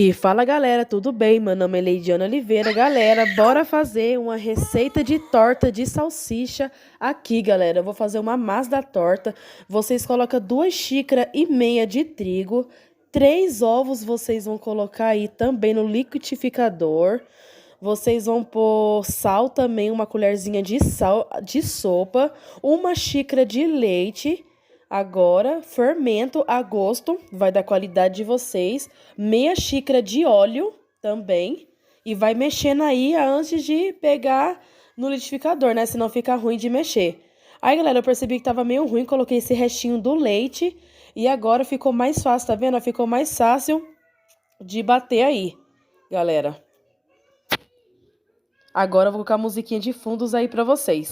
E fala galera, tudo bem? Meu nome é Leidiana Oliveira, galera. Bora fazer uma receita de torta de salsicha aqui, galera. Eu vou fazer uma massa da torta. Vocês colocam 2,5 xícaras de trigo, 3 ovos vocês vão colocar aí também no liquidificador. Vocês vão pôr sal também, uma colherzinha de sal de sopa, 1 xícara de leite. Agora, fermento a gosto, vai da qualidade de vocês. Meia xícara de óleo também. E vai mexendo aí antes de pegar no liquidificador, né? Senão fica ruim de mexer. Aí, galera, eu percebi que tava meio ruim, coloquei esse restinho do leite. E agora ficou mais fácil, tá vendo? Ficou mais fácil de bater aí, galera. Agora eu vou colocar a musiquinha de fundos aí pra vocês.